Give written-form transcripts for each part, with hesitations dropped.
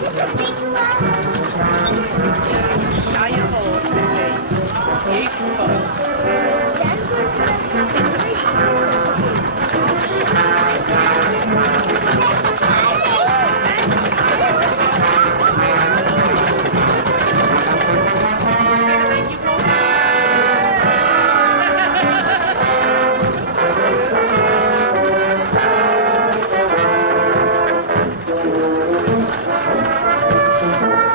Just a big one. Giant hole. Beautiful. That's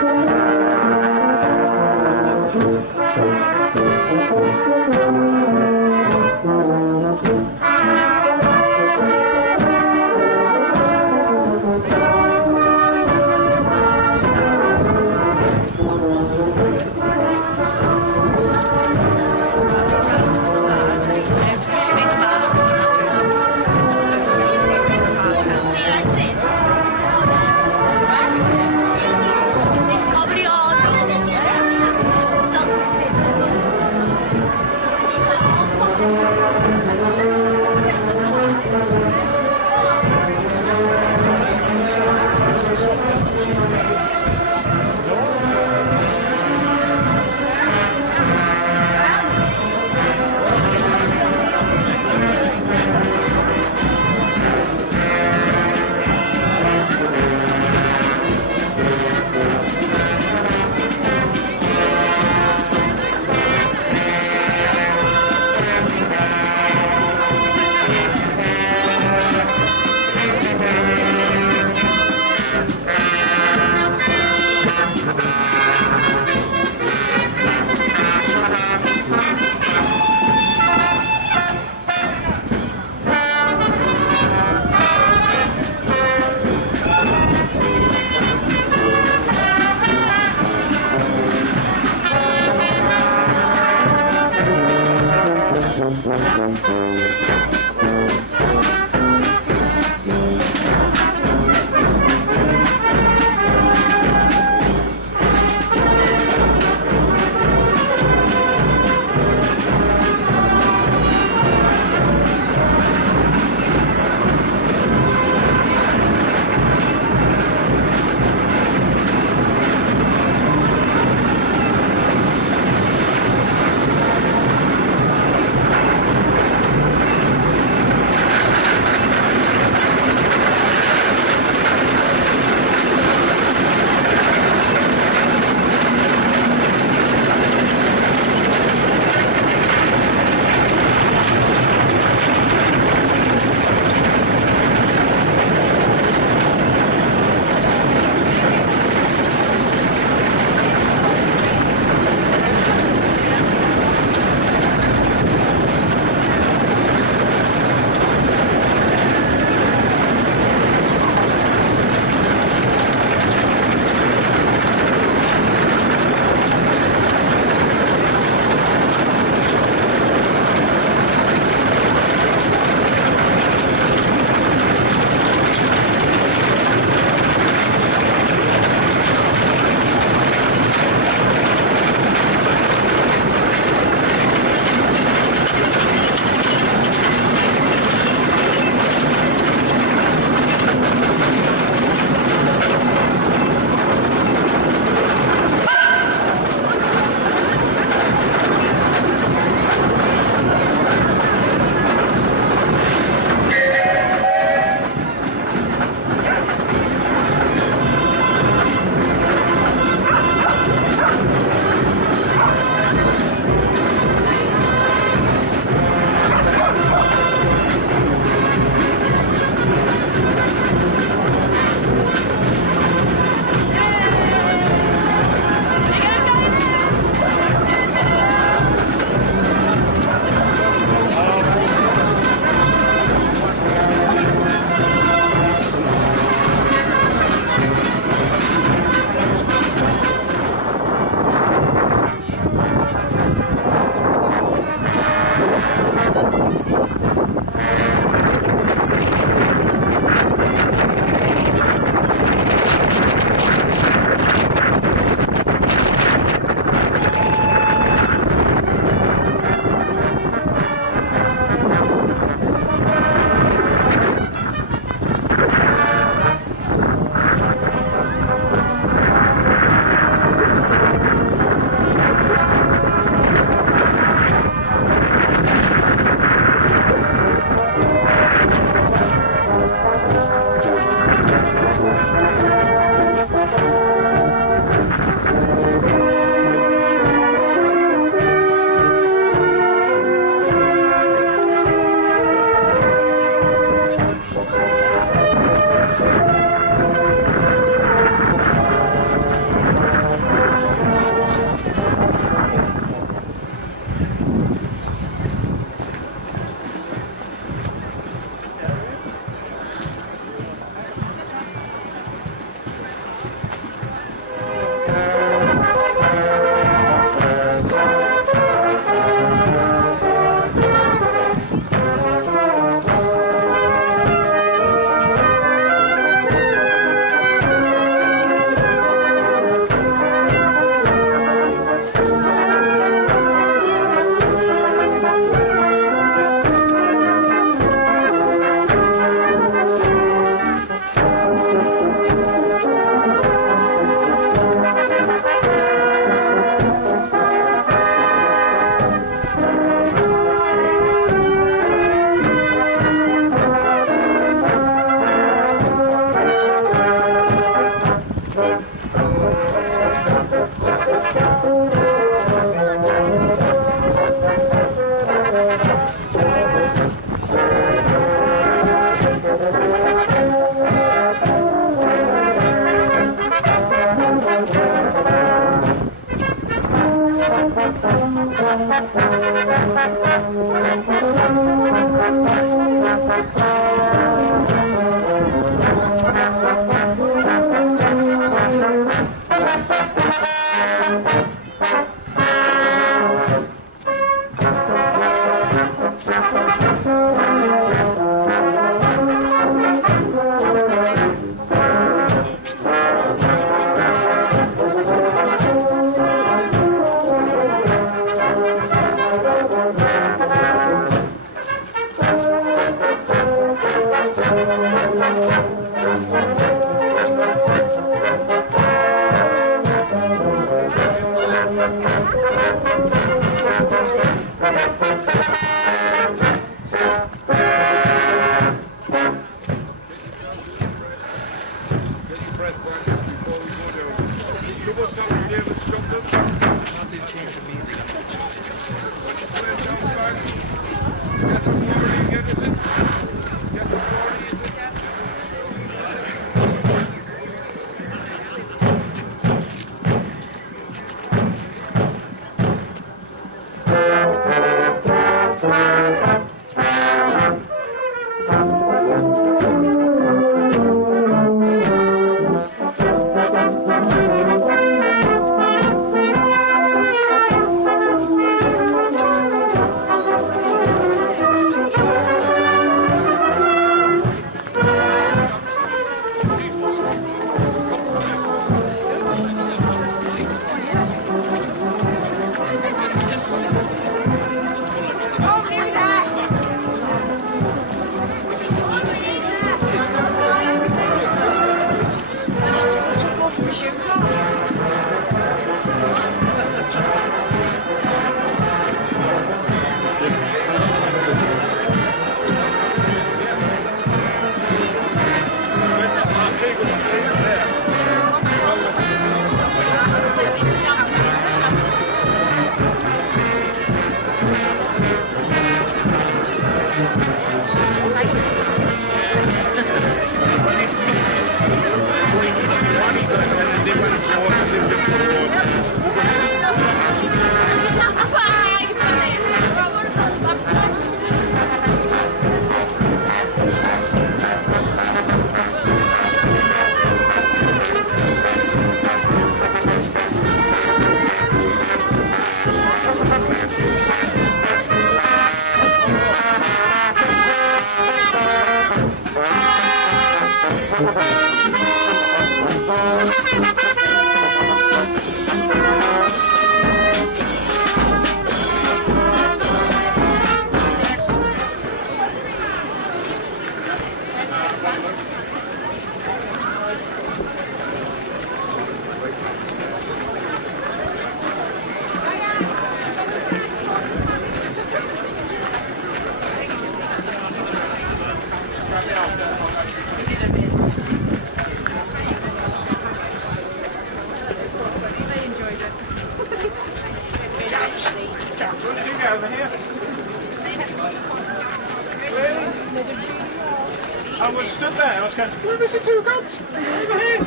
I was stood there and I was going, we're missing 2 cups. Over here.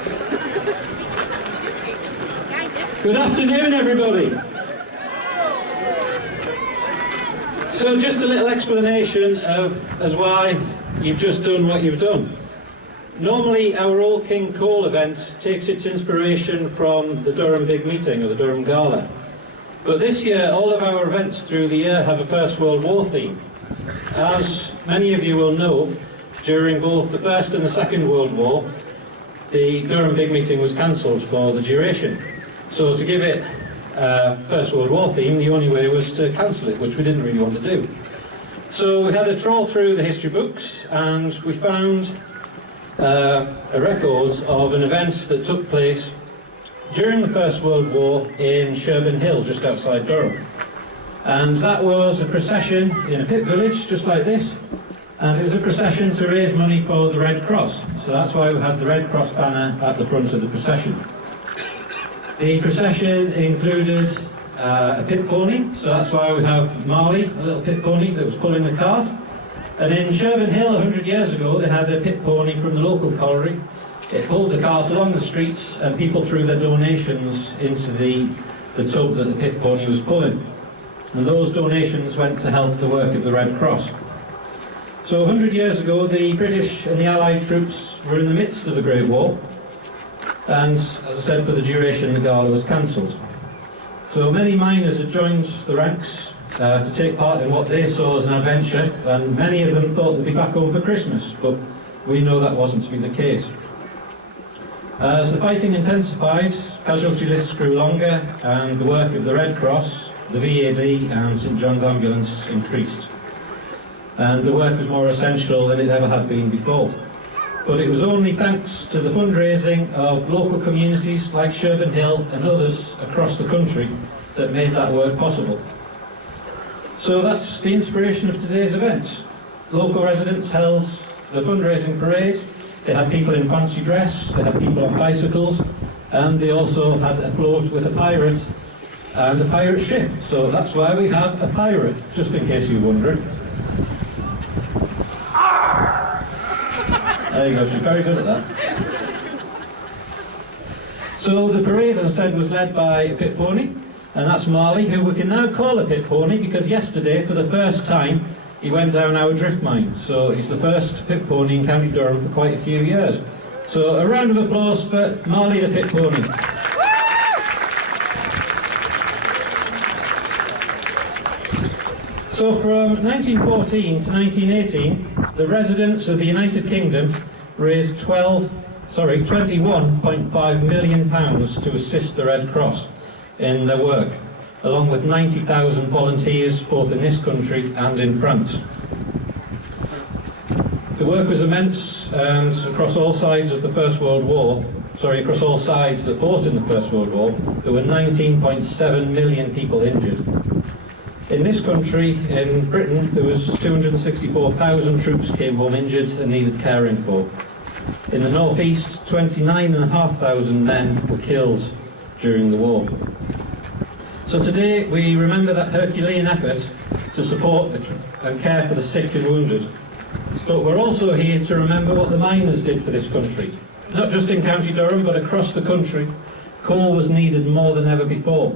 Good afternoon, everybody. So just a little explanation as why you've just done what you've done. Normally our Old King Cole event takes its inspiration from the Durham Big Meeting or the Durham Gala. But this year all of our events through the year have a First World War theme. As many of you will know, during both the First and the Second World War, the Durham Big Meeting was cancelled for the duration. So to give it a First World War theme, the only way was to cancel it, which we didn't really want to do. So we had a trawl through the history books and we found a record of an event that took place during the First World War in Sherburn Hill, just outside Durham. And that was a procession in a pit village, just like this. And it was a procession to raise money for the Red Cross. So that's why we had the Red Cross banner at the front of the procession. The procession included a pit pony, so that's why we have Marley, a little pit pony that was pulling the cart. And in Sherburn Hill 100 years ago, they had a pit pony from the local colliery. It pulled the cart along the streets and people threw their donations into the tub that the pit pony was pulling. And those donations went to help the work of the Red Cross. So 100 years ago, the British and the Allied troops were in the midst of the Great War. And, as I said, for the duration, the gala was cancelled. So many miners had joined the ranks to take part in what they saw as an adventure, and many of them thought they'd be back home for Christmas, but we know that wasn't to be the case. As the fighting intensified, casualty lists grew longer, and the work of the Red Cross, the VAD and St John's Ambulance increased. And the work was more essential than it ever had been before. But it was only thanks to the fundraising of local communities like Sherburn Hill and others across the country that made that work possible. So that's the inspiration of today's event. Local residents held the fundraising parade. They had people in fancy dress, they had people on bicycles, and they also had a float with a pirate and a pirate ship. So that's why we have a pirate, just in case you wondered. There you go, she's very good at that. So the parade, as I said, was led by a pit pony, and that's Marley, who we can now call a pit pony because yesterday, for the first time, he went down our drift mine. So he's the first pit pony in County Durham for quite a few years. So a round of applause for Marley the pit pony. So from 1914 to 1918, the residents of the United Kingdom raised £21.5 million to assist the Red Cross in their work, along with 90,000 volunteers both in this country and in France. The work was immense, and across all sides of the First World War, across all sides that fought in the First World War, there were 19.7 million people injured. In this country, in Britain, there was 264,000 troops came home injured and needed caring for. In the northeast, 29,500 men were killed during the war. So today we remember that Herculean effort to support and care for the sick and wounded. But we're also here to remember what the miners did for this country. Not just in County Durham, but across the country. Coal was needed more than ever before.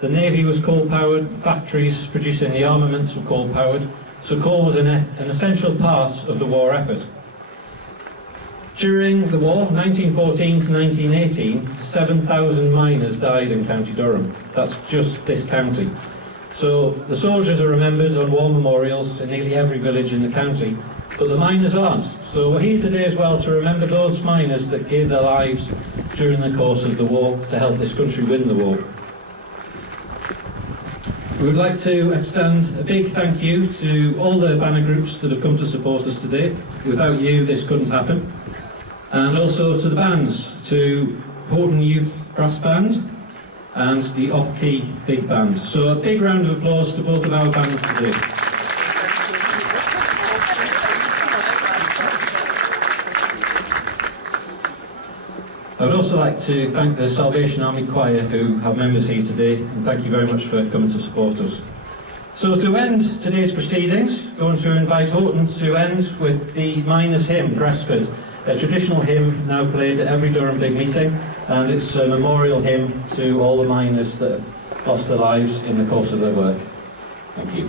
The Navy was coal-powered, factories producing the armaments were coal-powered, so coal was an essential part of the war effort. During the war, 1914 to 1918, 7,000 miners died in County Durham. That's just this county. So the soldiers are remembered on war memorials in nearly every village in the county, but the miners aren't. So we're here today as well to remember those miners that gave their lives during the course of the war to help this country win the war. We would like to extend a big thank you to all the banner groups that have come to support us today. Without you, this couldn't happen. And also to the bands, to Horton Youth Brass Band and the Off-Key Big Band. So a big round of applause to both of our bands today. I would also like to thank the Salvation Army Choir, who have members here today, and thank you very much for coming to support us. So to end today's proceedings, I'm going to invite Horton to end with the Miners' Hymn, Gresford, a traditional hymn now played at every Durham Big Meeting, and it's a memorial hymn to all the miners that have lost their lives in the course of their work. Thank you.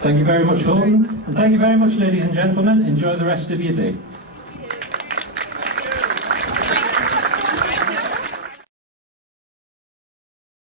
Thank you very much, Horton, and thank you very much, ladies and gentlemen. Enjoy the rest of your day.